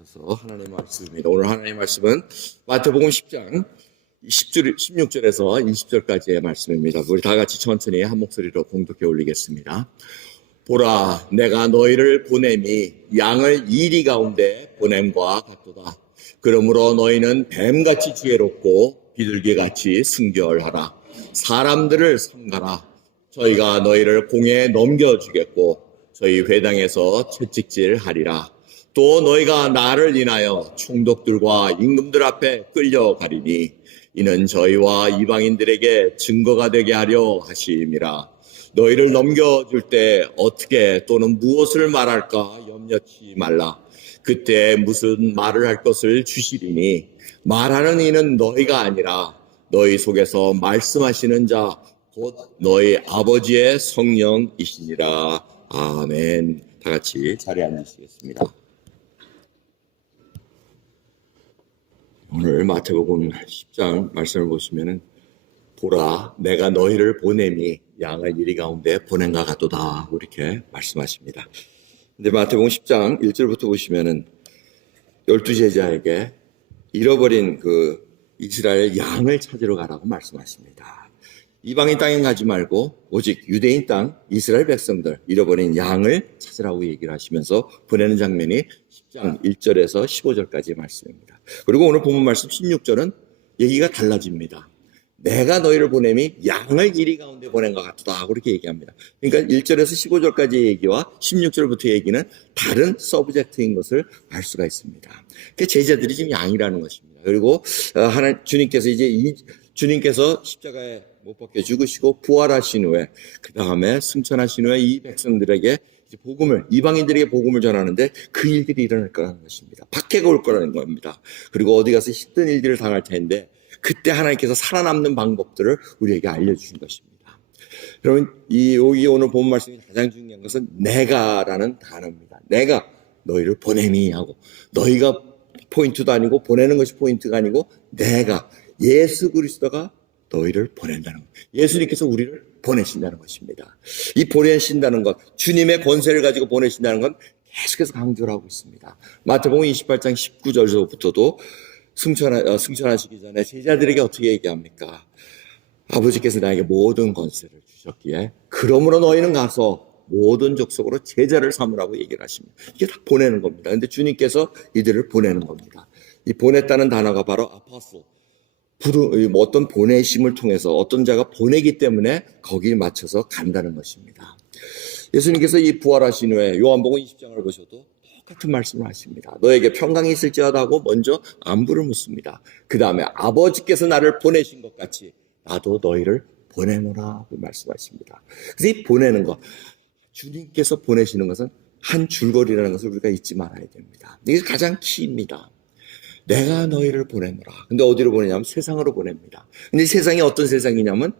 하셔서 하나님의 말씀입니다. 오늘 하나님의 말씀은 마태복음 10장 16절에서 20절까지의 말씀입니다. 우리 다 같이 천천히 한 목소리로 공독해 올리겠습니다. 보라, 내가 너희를 보냄이 양을 이리 가운데 보냄과 같도다. 그러므로 너희는 뱀같이 지혜롭고 비둘기같이 순결하라. 사람들을 삼가라. 저희가 너희를 공에 넘겨주겠고 저희 회당에서 채찍질하리라. 또 너희가 나를 인하여 총독들과 임금들 앞에 끌려가리니 이는 저희와 이방인들에게 증거가 되게 하려 하심이라. 너희를 넘겨줄 때 어떻게 또는 무엇을 말할까 염려치 말라. 그때 무슨 말을 할 것을 주시리니 말하는 이는 너희가 아니라 너희 속에서 말씀하시는 자 곧 너희 아버지의 성령이시니라. 아멘. 다 같이 자리에 앉으시겠습니다. 오늘 마태복음 10장 말씀을 보시면은 보라, 내가 너희를 보냄이 양을 이리 가운데 보낸과 같도다. 이렇게 말씀하십니다. 근데 마태복음 10장 1절부터 보시면은 12제자에게 잃어버린 그 이스라엘 양을 찾으러 가라고 말씀하십니다. 이방인 땅에 가지 말고 오직 유대인 땅 이스라엘 백성들 잃어버린 양을 찾으라고 얘기를 하시면서 보내는 장면이 10장 1절에서 15절까지의 말씀입니다. 그리고 오늘 본문 말씀 16절은 얘기가 달라집니다. 내가 너희를 보냄이 양을 이리 가운데 보낸 것 같다. 그렇게 얘기합니다. 그러니까 1절에서 15절까지의 얘기와 16절부터 얘기는 다른 서브젝트인 것을 알 수가 있습니다. 그러니까 제자들이 지금 양이라는 것입니다. 그리고 주님께서 십자가에 못 박혀 죽으시고 부활하신 후에 그 다음에 승천하신 후에 이 백성들에게 복음을 이방인들에게 복음을 전하는데 그 일들이 일어날 거라는 것입니다. 박해가 올 거라는 겁니다. 그리고 어디 가서 힘든 일들을 당할 텐데 그때 하나님께서 살아남는 방법들을 우리에게 알려주신 것입니다. 여러분 여기 오늘 본 말씀이 가장 중요한 것은 내가라는 단어입니다. 내가 너희를 보냄이 하고 너희가 포인트도 아니고 보내는 것이 포인트가 아니고 내가 예수 그리스도가 너희를 보낸다는 것. 예수님께서 우리를 보내신다는 것입니다. 이 보내신다는 것, 주님의 권세를 가지고 보내신다는 건 계속해서 강조를 하고 있습니다. 마태복음 28장 19절부터도 승천하시기 전에 제자들에게 어떻게 얘기합니까? 아버지께서 나에게 모든 권세를 주셨기에 그러므로 너희는 가서 모든 족속으로 제자를 삼으라고 얘기를 하십니다. 이게 다 보내는 겁니다. 그런데 주님께서 이들을 보내는 겁니다. 이 보냈다는 단어가 바로 아포스톨. 어떤 보내심을 통해서 어떤 자가 보내기 때문에 거기에 맞춰서 간다는 것입니다. 예수님께서 이 부활하신 후에 요한복음 20장을 보셔도 똑같은 말씀을 하십니다. 너에게 평강이 있을지어다 하고 먼저 안부를 묻습니다. 그 다음에 아버지께서 나를 보내신 것 같이 나도 너희를 보내노라 말씀하십니다. 그래서 이 보내는 것, 주님께서 보내시는 것은 한 줄거리라는 것을 우리가 잊지 말아야 됩니다. 이게 가장 키입니다. 내가 너희를 보내노라. 근데 어디로 보내냐면 세상으로 보냅니다. 근데 세상이 어떤 세상이냐면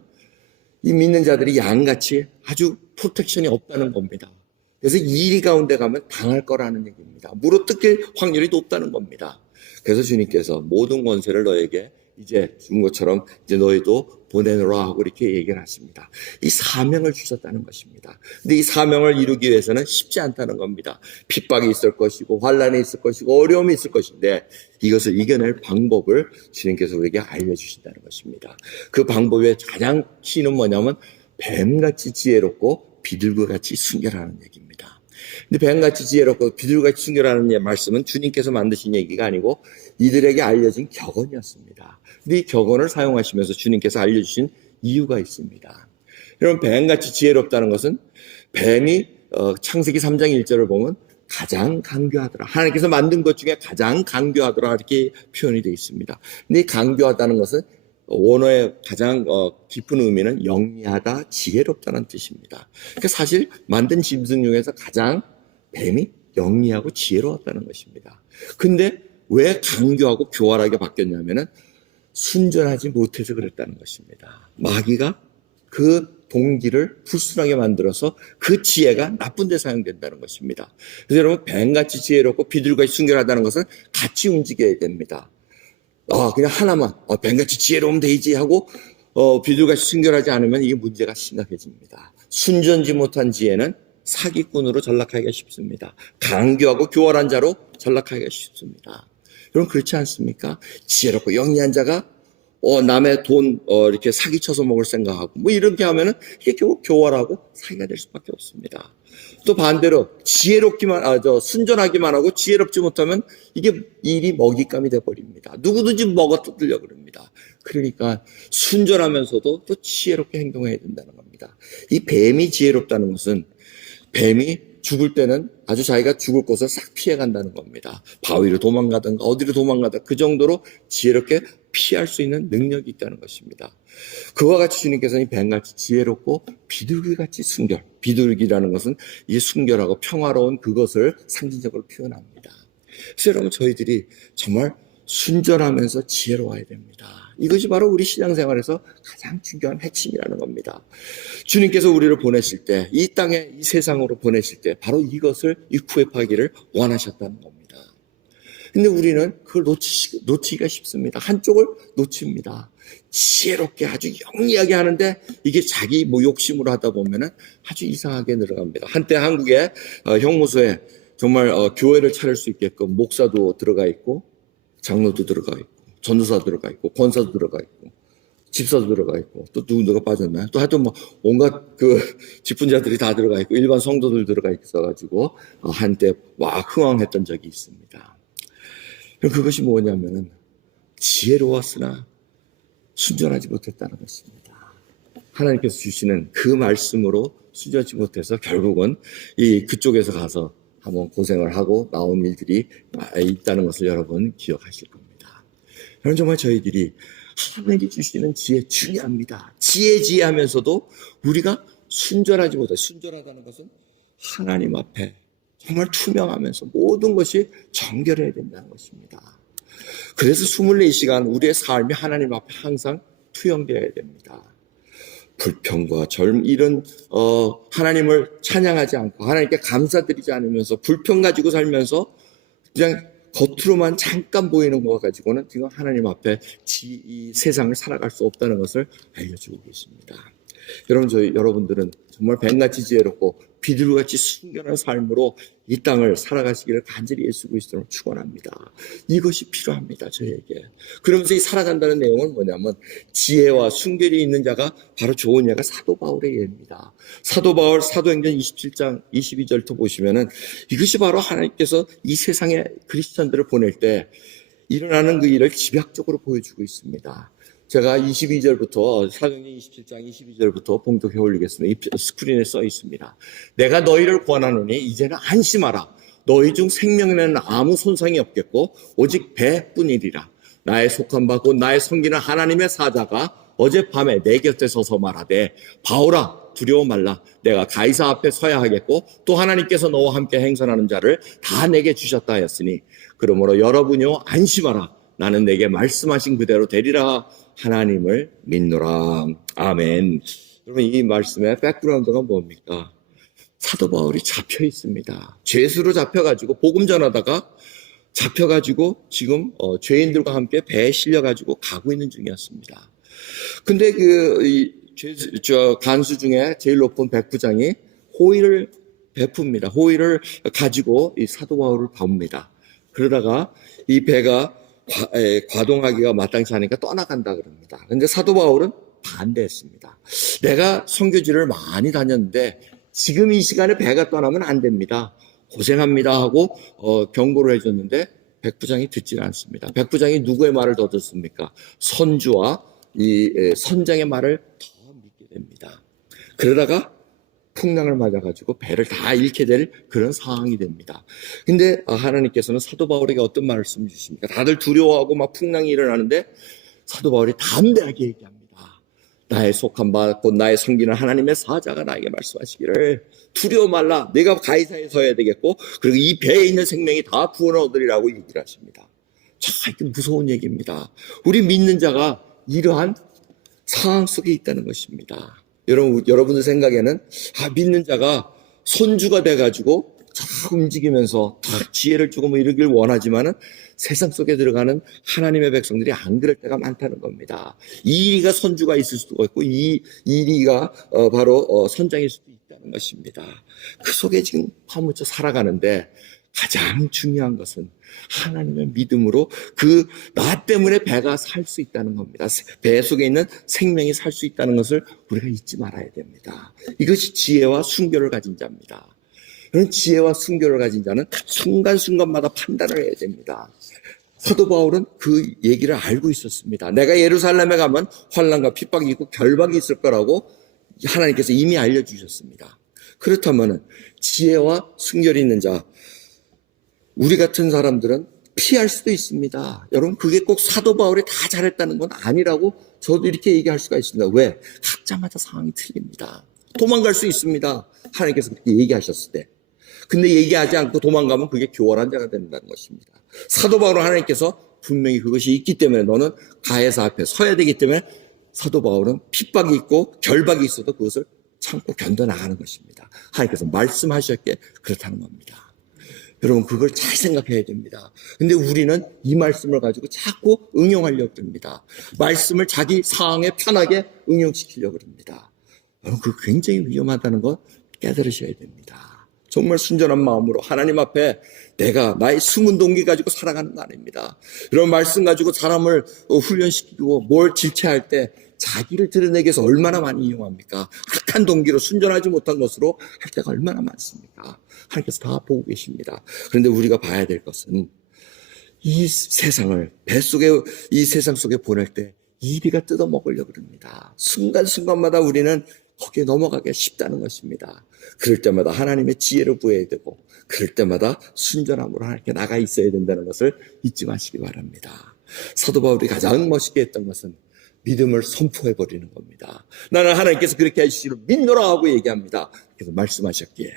이 믿는 자들이 양같이 아주 프로텍션이 없다는 겁니다. 그래서 이리 가운데 가면 당할 거라는 얘기입니다. 물어뜯길 확률이 높다는 겁니다. 그래서 주님께서 모든 권세를 너에게 이제 준 것처럼 이제 너희도 보내노라 하고 이렇게 얘기를 하십니다. 이 사명을 주셨다는 것입니다. 근데 이 사명을 이루기 위해서는 쉽지 않다는 겁니다. 핍박이 있을 것이고 환란이 있을 것이고 어려움이 있을 것인데 이것을 이겨낼 방법을 주님께서 우리에게 알려주신다는 것입니다. 그 방법의 가장 키는 뭐냐면 뱀같이 지혜롭고 비둘기같이 순결하는 얘기입니다. 근데 뱀같이 지혜롭고 비둘기같이 순결하는 말씀은 주님께서 만드신 얘기가 아니고 이들에게 알려진 격언이었습니다. 근데 이 격언을 사용하시면서 주님께서 알려주신 이유가 있습니다. 여러분 뱀같이 지혜롭다는 것은 뱀이 창세기 3장 1절을 보면 가장 강교하더라. 하나님께서 만든 것 중에 가장 강교하더라 이렇게 표현이 되어 있습니다. 근데 이 강교하다는 것은 원어의 가장 깊은 의미는 영리하다, 지혜롭다는 뜻입니다. 그러니까 사실 만든 짐승 중에서 가장 뱀이 영리하고 지혜로웠다는 것입니다. 근데 왜 강교하고 교활하게 바뀌었냐면은 순전하지 못해서 그랬다는 것입니다. 마귀가 그 동기를 불순하게 만들어서 그 지혜가 나쁜 데 사용된다는 것입니다. 그래서 여러분 뱀같이 지혜롭고 비둘기같이 순결하다는 것은 같이 움직여야 됩니다. 그냥 하나만 뱀같이 지혜로우면 되지 하고 비둘기같이 순결하지 않으면 이게 문제가 심각해집니다. 순전지 못한 지혜는 사기꾼으로 전락하기가 쉽습니다. 강교하고 교활한 자로 전락하기가 쉽습니다. 여러분 그렇지 않습니까? 지혜롭고 영리한 자가 남의 돈 이렇게 사기쳐서 먹을 생각하고 뭐 이렇게 하면은 이게 결국 교활하고 사기가 될 수밖에 없습니다. 또 반대로 순전하기만 하고 지혜롭지 못하면 이게 일이 먹잇감이 돼버립니다. 누구든지 먹어 뜯으려고 그럽니다. 그러니까 순전하면서도 또 지혜롭게 행동해야 된다는 겁니다. 이 뱀이 지혜롭다는 것은 뱀이 죽을 때는 아주 자기가 죽을 곳을 싹 피해간다는 겁니다. 바위로 도망가든가 어디로 도망가든가 그 정도로 지혜롭게 피할 수 있는 능력이 있다는 것입니다. 그와 같이 주님께서는 뱀같이 지혜롭고 비둘기같이 순결. 비둘기라는 것은 이 순결하고 평화로운 그것을 상징적으로 표현합니다. 그래서 여러분 저희들이 정말 순전하면서 지혜로워야 됩니다. 이것이 바로 우리 신앙생활에서 가장 중요한 핵심이라는 겁니다. 주님께서 우리를 보내실 때, 이 땅에 이 세상으로 보내실 때 바로 이것을 구입하기를 원하셨다는 겁니다. 근데 우리는 그걸 놓치기가 쉽습니다. 한쪽을 놓칩니다. 지혜롭게 아주 영리하게 하는데 이게 자기 욕심으로 하다 보면은 아주 이상하게 늘어갑니다. 한때 한국의 형무소에 정말 교회를 차릴 수 있게끔 목사도 들어가 있고 장로도 들어가 있고 전도사 들어가 있고 권사도 들어가 있고 집사도 들어가 있고 또 누가 빠졌나요? 또 하여튼 온갖 직분자들이 다 들어가 있고 일반 성도들 들어가 있어가지고 한때 흥왕했던 적이 있습니다. 그것이 뭐냐면은 지혜로웠으나 순전하지 못했다는 것입니다. 하나님께서 주시는 그 말씀으로 순전하지 못해서 결국은 그쪽에서 가서 한번 고생을 하고 나온 일들이 있다는 것을 여러분 기억하실 겁니다. 여러분 정말 저희들이 하나님이 주시는 지혜 중요합니다. 지혜하면서도 우리가 순전하지 못해. 순전하다는 것은 하나님 앞에 정말 투명하면서 모든 것이 정결해야 된다는 것입니다. 그래서 24시간 우리의 삶이 하나님 앞에 항상 투영되어야 됩니다. 불평과 이런 하나님을 찬양하지 않고 하나님께 감사드리지 않으면서 불평 가지고 살면서 그냥 겉으로만 잠깐 보이는 것 가지고는 지금 하나님 앞에 이 세상을 살아갈 수 없다는 것을 알려주고 계십니다. 여러분들은 정말 뱀같이 지혜롭고 비둘기같이 순결한 삶으로 이 땅을 살아가시기를 간절히 예수 그리스도로 축원합니다. 이것이 필요합니다, 저희에게. 그러면서 이 살아간다는 내용은 뭐냐면 지혜와 순결이 있는 자가 바로 좋은 예가 사도 바울의 예입니다. 사도 바울 사도행전 27장 22절부터 보시면은 이것이 바로 하나님께서 이 세상에 크리스천들을 보낼 때 일어나는 그 일을 집약적으로 보여주고 있습니다. 제가 22절부터 사도행전 27장 22절부터 봉독해 올리겠습니다. 스크린에 써 있습니다. 내가 너희를 권하노니 이제는 안심하라. 너희 중 생명에는 아무 손상이 없겠고 오직 배뿐이리라. 나의 속한 바 곧 나의 섬기는 하나님의 사자가 어젯밤에 내 곁에 서서 말하되 바울아 두려워 말라. 내가 가이사 앞에 서야 하겠고 또 하나님께서 너와 함께 행선하는 자를 다 내게 주셨다 하였으니 그러므로 여러분이요 안심하라. 나는 내게 말씀하신 그대로 되리라. 하나님을 믿노라. 아멘. 여러분 이 말씀의 백그라운드가 뭡니까? 사도 바울이 잡혀 있습니다. 죄수로 잡혀가지고 복음 전하다가 잡혀가지고 지금 죄인들과 함께 배에 실려가지고 가고 있는 중이었습니다. 근데 간수 중에 제일 높은 백부장이 호의를 베풉니다. 호의를 가지고 이 사도 바울을 봅니다. 그러다가 이 배가 과동하기가 마땅치 않으니까 떠나간다 그럽니다. 그런데 사도 바울은 반대했습니다. 내가 선교지를 많이 다녔는데 지금 이 시간에 배가 떠나면 안 됩니다. 고생합니다 하고 경고를 해줬는데 백부장이 듣지 않습니다. 백부장이 누구의 말을 더 듣습니까? 선주와 이 선장의 말을 더 믿게 됩니다. 그러다가 풍랑을 맞아가지고 배를 다 잃게 될 그런 상황이 됩니다. 근데 하나님께서는 사도 바울에게 어떤 말씀을 주십니까? 다들 두려워하고 막 풍랑이 일어나는데 사도 바울이 담대하게 얘기합니다. 나의 속한 바 곧 나의 섬기는 하나님의 사자가 나에게 말씀하시기를 두려워 말라. 내가 가이사에 서야 되겠고 그리고 이 배에 있는 생명이 다 구원 얻으리라고 얘기를 하십니다. 참 무서운 얘기입니다. 우리 믿는 자가 이러한 상황 속에 있다는 것입니다. 여러분들 생각에는 믿는 자가 손주가 돼가지고 움직이면서 지혜를 조금 이루길 원하지만은 세상 속에 들어가는 하나님의 백성들이 안 그럴 때가 많다는 겁니다. 이리가 선주가 있을 수도 있고 이리가 바로 선장일 수도 있다는 것입니다. 그 속에 지금 파묻혀 살아가는데 가장 중요한 것은 하나님의 믿음으로 그 나 때문에 배가 살 수 있다는 겁니다. 배 속에 있는 생명이 살 수 있다는 것을 우리가 잊지 말아야 됩니다. 이것이 지혜와 순교를 가진 자입니다. 그런 지혜와 순교를 가진 자는 순간순간마다 판단을 해야 됩니다. 사도 바울은 그 얘기를 알고 있었습니다. 내가 예루살렘에 가면 환난과 핍박이 있고 결박이 있을 거라고 하나님께서 이미 알려주셨습니다. 그렇다면 지혜와 순결이 있는 자, 우리 같은 사람들은 피할 수도 있습니다. 여러분, 그게 꼭 사도 바울이 다 잘했다는 건 아니라고 저도 이렇게 얘기할 수가 있습니다. 왜? 각자마다 상황이 틀립니다. 도망갈 수 있습니다. 하나님께서 그렇게 얘기하셨을 때. 근데 얘기하지 않고 도망가면 그게 교활한 자가 된다는 것입니다. 사도 바울은 하나님께서 분명히 그것이 있기 때문에 너는 가해사 앞에 서야 되기 때문에 사도 바울은 핍박이 있고 결박이 있어도 그것을 참고 견뎌나가는 것입니다. 하나님께서 말씀하셨기에 그렇다는 겁니다. 여러분, 그걸 잘 생각해야 됩니다. 근데 우리는 이 말씀을 가지고 자꾸 응용하려고 합니다. 말씀을 자기 상황에 편하게 응용시키려고 합니다. 여러분, 그거 굉장히 위험하다는 거 깨달으셔야 됩니다. 정말 순전한 마음으로 하나님 앞에 내가 나의 숨은 동기 가지고 살아가는 거 아닙니다. 이런 말씀 가지고 사람을 훈련시키고 뭘 질체할 때 자기를 드러내기 위해서 얼마나 많이 이용합니까? 악한 동기로 순전하지 못한 것으로 할 때가 얼마나 많습니까? 하나님께서 다 보고 계십니다. 그런데 우리가 봐야 될 것은 이 세상을 뱃속에 이 세상 속에 보낼 때 이리가 뜯어먹으려고 합니다. 순간순간마다 우리는 거기에 넘어가기가 쉽다는 것입니다. 그럴 때마다 하나님의 지혜를 구해야 되고 그럴 때마다 순전함으로 하나님께 나가 있어야 된다는 것을 잊지 마시기 바랍니다. 사도 바울이 가장 멋있게 했던 것은 믿음을 선포해버리는 겁니다. 나는 하나님께서 그렇게 하시기를 믿노라 하고 얘기합니다. 그래서 말씀하셨기에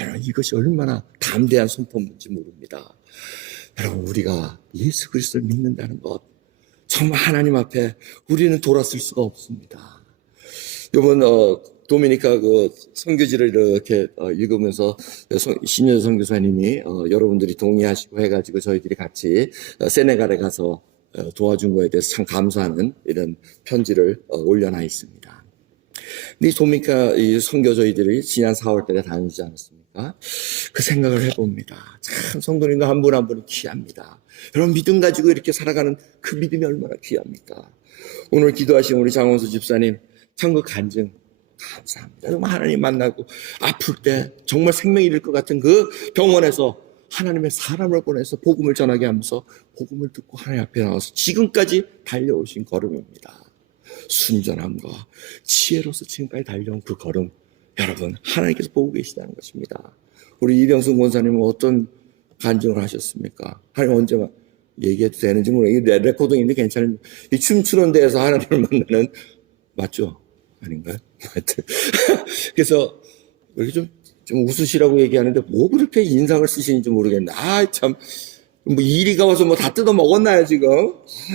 여러분, 이것이 얼마나 담대한 선포인지 모릅니다. 여러분, 우리가 예수 그리스도를 믿는다는 것 정말 하나님 앞에 우리는 돌아설 수가 없습니다. 이번 도미니카 그 선교지를 이렇게 읽으면서 신현 선교사님이 여러분들이 동의하시고 해가지고 저희들이 같이 세네갈에 가서 도와준 거에 대해서 참 감사하는 이런 편지를 올려놔 있습니다. 근데 이 도미니카 이 선교 저희들이 지난 4월 달에 다니지 않았습니까? 그 생각을 해봅니다. 참 성도님들 한 분 한 분이 귀합니다. 여러분, 믿음 가지고 이렇게 살아가는 그 믿음이 얼마나 귀합니까? 오늘 기도하신 우리 장원수 집사님 참 그 간증 감사합니다. 정말 하나님 만나고 아플 때 정말 생명이 잃을 것 같은 그 병원에서 하나님의 사람을 보내서 복음을 전하게 하면서 복음을 듣고 하나님 앞에 나와서 지금까지 달려오신 걸음입니다. 순전함과 지혜로서 지금까지 달려온 그 걸음, 여러분 하나님께서 보고 계시다는 것입니다. 우리 이병순 권사님은 어떤 간증을 하셨습니까? 하나님 언제만 얘기해도 되는지 모르겠는데 레코딩인데 괜찮은 이 춤추는 데에서 하나님을 만나는 맞죠? 아닌가요? 하여튼 그래서 이렇게 좀 웃으시라고 얘기하는데 뭐 그렇게 인상을 쓰시는지 모르겠네. 참 뭐 이리가 와서 뭐 다 뜯어 먹었나요 지금?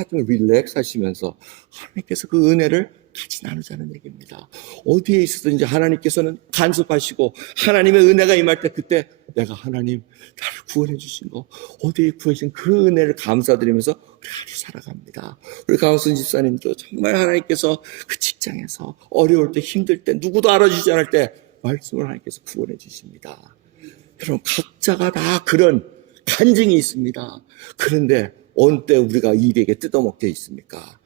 좀 릴렉스 하시면서 하나님께서 그 은혜를 같이 나누자는 얘기입니다. 어디에 있었든지 하나님께서는 간섭하시고 하나님의 은혜가 임할 때 그때 내가 하나님 나를 구원해 주신 거 어디에 구해주신 그 은혜를 감사드리면서 우리 아주 살아갑니다. 우리 강순 집사님도 정말 하나님께서 그 직장에서 어려울 때 힘들 때 누구도 알아주지 않을 때 말씀을 하나님께서 구원해 주십니다. 여러분 각자가 다 그런 간증이 있습니다. 그런데 어느 때 우리가 이리에게 뜯어먹게 있습니까?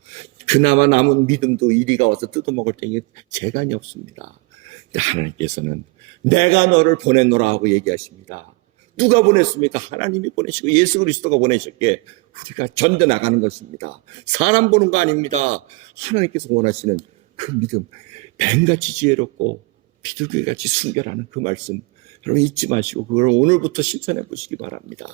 그나마 남은 믿음도 이리가 와서 뜯어먹을 때 이게 재간이 없습니다. 근데 하나님께서는 내가 너를 보냈노라 하고 얘기하십니다. 누가 보냈습니까? 하나님이 보내시고 예수 그리스도가 보내셨기에 우리가 견뎌나가는 것입니다. 사람 보는 거 아닙니다. 하나님께서 원하시는 그 믿음, 뱀같이 지혜롭고 비둘기같이 순결하는 그 말씀 여러분 잊지 마시고 그걸 오늘부터 실천해 보시기 바랍니다.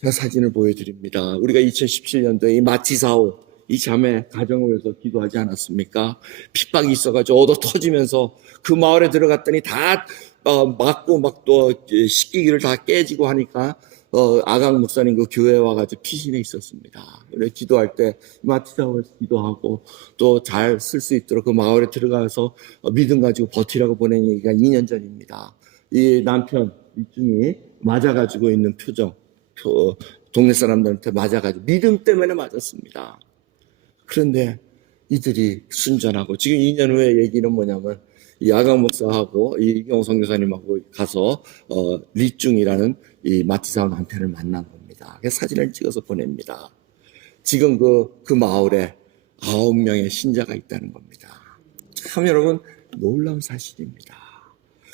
제가 사진을 보여드립니다. 우리가 2017년도에 이 마티사오 이 자매 가정을 위해서 기도하지 않았습니까? 핍박이 있어가지고 얻어 터지면서 그 마을에 들어갔더니 다 맞고 막 또 식기기를 다 깨지고 하니까 아강 목사님 그 교회에 와가지고 피신해 있었습니다. 우리 기도할 때 마티사오에서 기도하고 또 잘 쓸 수 있도록 그 마을에 들어가서 믿음 가지고 버티라고 보낸 얘기가 2년 전입니다. 이 남편 이중이 맞아가지고 있는 표정, 동네 사람들한테 맞아가지고 믿음 때문에 맞았습니다. 그런데 이들이 순전하고 지금 2년 후에 얘기는 뭐냐면 이 야강 목사하고 이경호 선교사님하고 가서 리중이라는 이 마티사오 남편을 만난 겁니다. 그래서 사진을 찍어서 보냅니다. 지금 그 마을에 9명의 신자가 있다는 겁니다. 참 여러분 놀라운 사실입니다.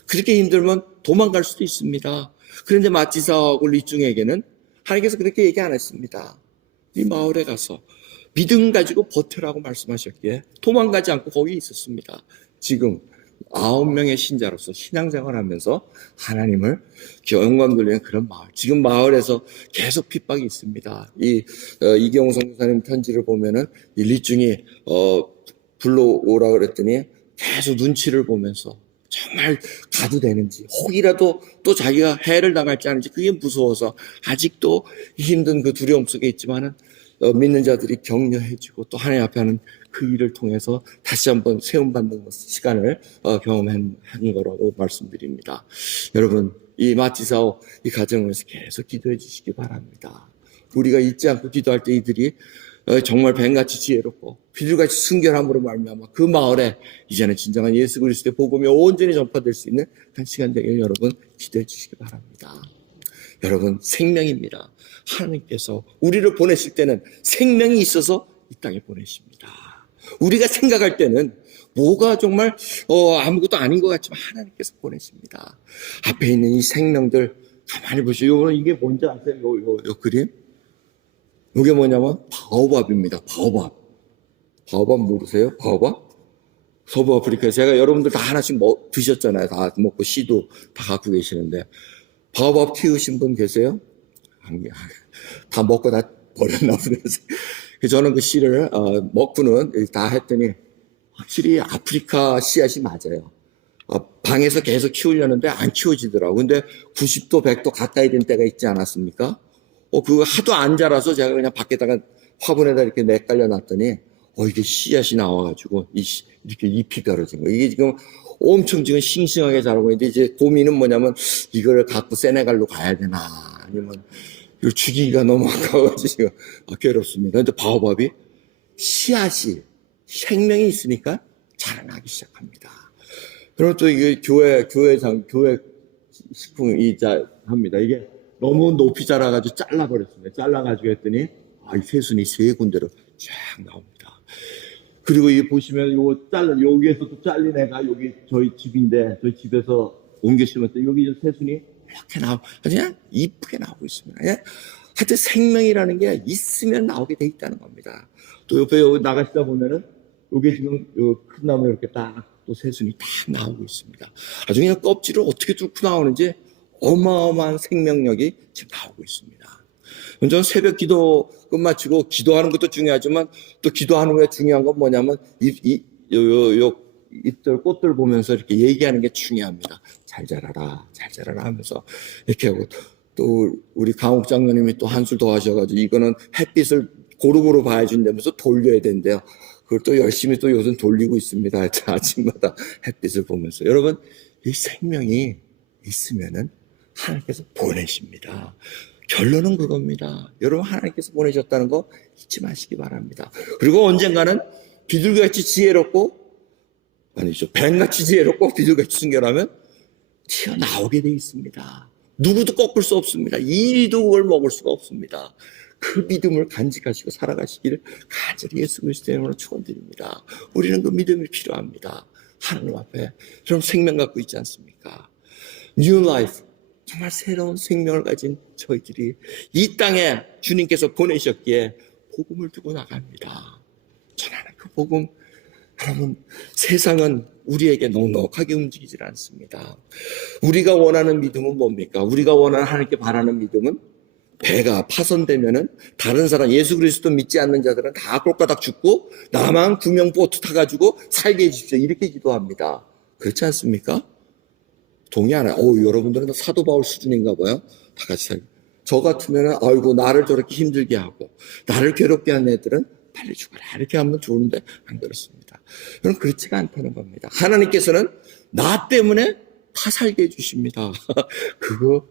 그렇게 힘들면 도망갈 수도 있습니다. 그런데 마티사오하고 리중에게는 하나님께서 그렇게 얘기 안 했습니다. 이 마을에 가서 믿음 가지고 버텨라고 말씀하셨기에 도망가지 않고 거기 있었습니다. 지금 9명의 신자로서 신앙생활하면서 하나님을 영광 돌리는 그런 마을. 지금 마을에서 계속 핍박이 있습니다. 이경호 선교사님 편지를 보면은 이 리중이 불러오라 그랬더니 계속 눈치를 보면서 정말 가도 되는지 혹이라도 또 자기가 해를 당할지 않은지 그게 무서워서 아직도 힘든 그 두려움 속에 있지만은 믿는 자들이 격려해주고 또 하나님 앞에 하는 그 일을 통해서 다시 한번 세움받는 시간을 경험한 거라고 말씀드립니다. 여러분 이 마티사오 이 가정을 위해서 계속 기도해 주시기 바랍니다. 우리가 잊지 않고 기도할 때 이들이 정말 뱀같이 지혜롭고 비둘같이 순결함으로 말미암아 그 마을에 이제는 진정한 예수 그리스도의 복음이 온전히 전파될 수 있는 한 시간 되길 여러분 기도해 주시기 바랍니다. 여러분 생명입니다. 하나님께서 우리를 보내실 때는 생명이 있어서 이 땅에 보내십니다. 우리가 생각할 때는 뭐가 정말 아무것도 아닌 것 같지만 하나님께서 보내십니다. 앞에 있는 이 생명들 가만히 보시죠. 이게 뭔지 아세요? 요 그림? 이게 뭐냐면 바오밥입니다. 바오밥 모르세요? 바오밥? 서부 아프리카 제가 여러분들 다 하나씩 드셨잖아요. 다 먹고 씨도 다 갖고 계시는데 바오밥 키우신 분 계세요? 다 먹고 다 버렸나 보네요. 저는 그 씨를 먹고는 다 했더니 확실히 아프리카 씨앗이 맞아요. 방에서 계속 키우려는데 안 키워지더라고요. 근데 90도, 100도 가까이 된 때가 있지 않았습니까? 그거 하도 안 자라서 제가 그냥 밖에다가 화분에다 이렇게 내깔려 놨더니 이게 씨앗이 나와가지고 이렇게 잎이 떨어진 거예요. 이게 지금 엄청 지금 싱싱하게 자라고 있는데 이제 고민은 뭐냐면 이걸 갖고 세네갈로 가야 되나 아니면 이걸 죽이기가 너무 아까워가지고 괴롭습니다. 근데 바오밥이 씨앗이 생명이 있으니까 자라나기 시작합니다. 그럼 또 이게 교회 식품이자 합니다. 이게 너무 높이 자라가지고 잘라버렸습니다. 잘라가지고 했더니 이 새순이 세 군데로 쫙 나옵니다. 그리고 이 보시면 여기에서도 잘린 애가 여기 저희 집인데 저희 집에서 옮겨 심었더니 여기 새순이 이렇게 그냥 이쁘게 나오고 있습니다. 예? 하여튼 생명이라는 게 있으면 나오게 돼 있다는 겁니다. 또 옆에 여기 나가시다 보면은 여기 지금 큰 나무에 이렇게 딱 또 새순이 딱 나오고 있습니다. 아주 그냥 껍질을 어떻게 뚫고 나오는지 어마어마한 생명력이 지금 나오고 있습니다. 저는 새벽 기도 끝마치고 기도하는 것도 중요하지만 또 기도하는 후에 중요한 건 뭐냐면 잎들 꽃들 보면서 이렇게 얘기하는 게 중요합니다. 잘 자라라 하면서 이렇게 하고 또 우리 강욱 장로님이 또 한술 더 하셔가지고 이거는 햇빛을 고루고루 봐야 준다면서 돌려야 된대요. 그걸 또 열심히 또 요즘 돌리고 있습니다. 아침마다 햇빛을 보면서. 여러분, 이 생명이 있으면은 하나님께서 보내십니다. 결론은 그겁니다. 여러분, 하나님께서 보내셨다는 거 잊지 마시기 바랍니다. 그리고 언젠가는 비둘기같이 지혜롭고, 아니죠. 뱀같이 지혜롭고 비둘기같이 순결하면 튀어나오게 돼 있습니다. 누구도 꺾을 수 없습니다. 이리도 그걸 먹을 수가 없습니다. 그 믿음을 간직하시고 살아가시기를 간절히 예수 그리스도의 이름으로 축원드립니다. 우리는 그 믿음이 필요합니다. 하나님 앞에 그럼 생명 갖고 있지 않습니까? New life, 정말 새로운 생명을 가진 저희들이 이 땅에 주님께서 보내셨기에 복음을 두고 나갑니다. 전하는 그 복음, 여러분 세상은 우리에게 넉넉하게 움직이질 않습니다. 우리가 원하는 믿음은 뭡니까? 우리가 원하는 하나님께 바라는 믿음은 배가 파손되면은 다른 사람 예수 그리스도 믿지 않는 자들은 다 꼴가닥 죽고 나만 구명보트 타가지고 살게 해주십시오. 이렇게 기도합니다. 그렇지 않습니까? 동의 안 해요. 여러분들은 사도 바울 수준인가 봐요. 다 같이 살고. 저 같으면은 아이고 나를 저렇게 힘들게 하고 나를 괴롭게 하는 애들은 빨리 죽어라. 이렇게 하면 좋은데 안 그렇습니다. 여러분 그렇지가 않다는 겁니다. 하나님께서는 나 때문에 다 살게 해주십니다.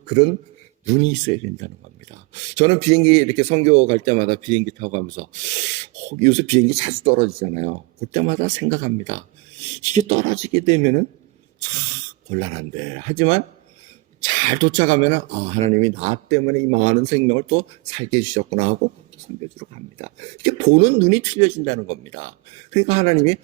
그런 눈이 있어야 된다는 겁니다. 저는 비행기 이렇게 선교 갈 때마다 비행기 타고 가면서 요새 비행기 자주 떨어지잖아요. 그때마다 생각합니다. 이게 떨어지게 되면은 곤란한데, 하지만 잘 쫓아가면은 하나님이 나 때문에 이 많은 생명을 또 살게 해주셨구나 하고 또 섬겨주러 갑니다. 이게 보는 눈이 틀려진다는 겁니다. 그러니까 하나님이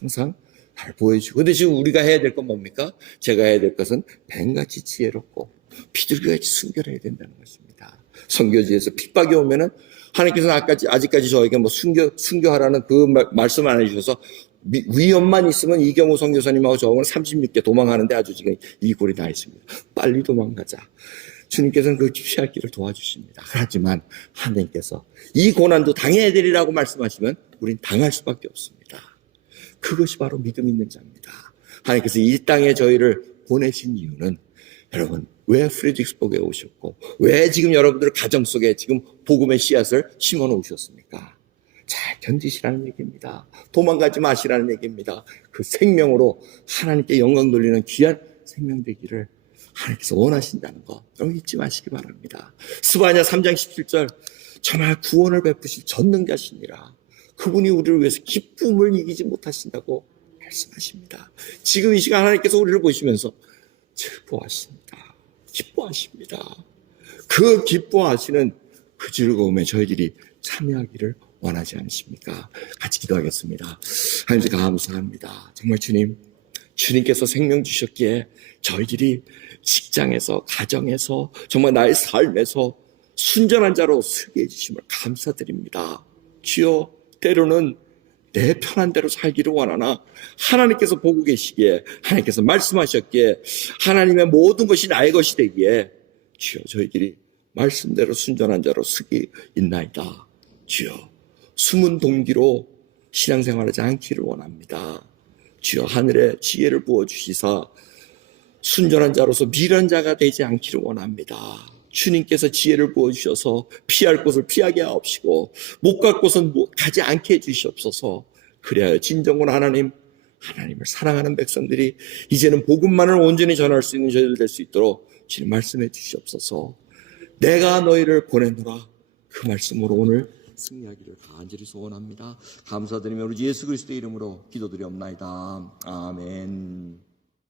항상 잘 보여주고, 근데 지금 우리가 해야 될 건 뭡니까? 제가 해야 될 것은 뱀같이 지혜롭고 비둘기같이 순결해야 된다는 것입니다. 선교지에서 핍박이 오면은 하나님께서는 아직까지 저에게 뭐 순교하라는 그 말씀 안 해주셔서 위험만 있으면 이경우 선교사님하고 저하고는 36개 도망가는데 아주 지금 이 꼴이 나 있습니다. 빨리 도망가자. 주님께서는 그 피할 길을 도와주십니다. 하지만 하나님께서 이 고난도 당해야 되리라고 말씀하시면 우린 당할 수밖에 없습니다. 그것이 바로 믿음 있는 자입니다. 하나님께서 이 땅에 저희를 보내신 이유는 여러분 왜 프레드릭스버그에 오셨고 왜 지금 여러분들 가정 속에 지금 복음의 씨앗을 심어 놓으셨습니까? 잘 견디시라는 얘기입니다. 도망가지 마시라는 얘기입니다. 그 생명으로 하나님께 영광 돌리는 귀한 생명 되기를 하나님께서 원하신다는 거 여러분 잊지 마시기 바랍니다. 스바냐 3장 17절 정말 구원을 베푸실 전능자시니라. 그분이 우리를 위해서 기쁨을 이기지 못하신다고 말씀하십니다. 지금 이 시간 하나님께서 우리를 보시면서 기뻐하십니다. 기뻐하십니다. 그 기뻐하시는 그 즐거움에 저희들이 참여하기를 원하지 않으십니까? 같이 기도하겠습니다. 하나님 감사합니다. 정말 주님께서 생명 주셨기에 저희들이 직장에서 가정에서 정말 나의 삶에서 순전한 자로 쓰게 해주심을 감사드립니다. 주여 때로는 내 편한 대로 살기를 원하나 하나님께서 보고 계시기에 하나님께서 말씀하셨기에 하나님의 모든 것이 나의 것이 되기에 주여 저희들이 말씀대로 순전한 자로 쓰기 있나이다. 주여 숨은 동기로 신앙생활하지 않기를 원합니다. 주여 하늘의 지혜를 부어주시사 순전한 자로서 미련자가 되지 않기를 원합니다. 주님께서 지혜를 부어주셔서 피할 곳을 피하게 하옵시고 못 갈 곳은 가지 않게 해주시옵소서. 그래야 진정한 하나님을 사랑하는 백성들이 이제는 복음만을 온전히 전할 수 있는 저희들 될 수 있도록 주님 말씀해 주시옵소서. 내가 너희를 보내노라 그 말씀으로 오늘 승리하기를 간절히 소원합니다. 감사드리며 우리 예수 그리스도의 이름으로 기도드리옵나이다. 아멘.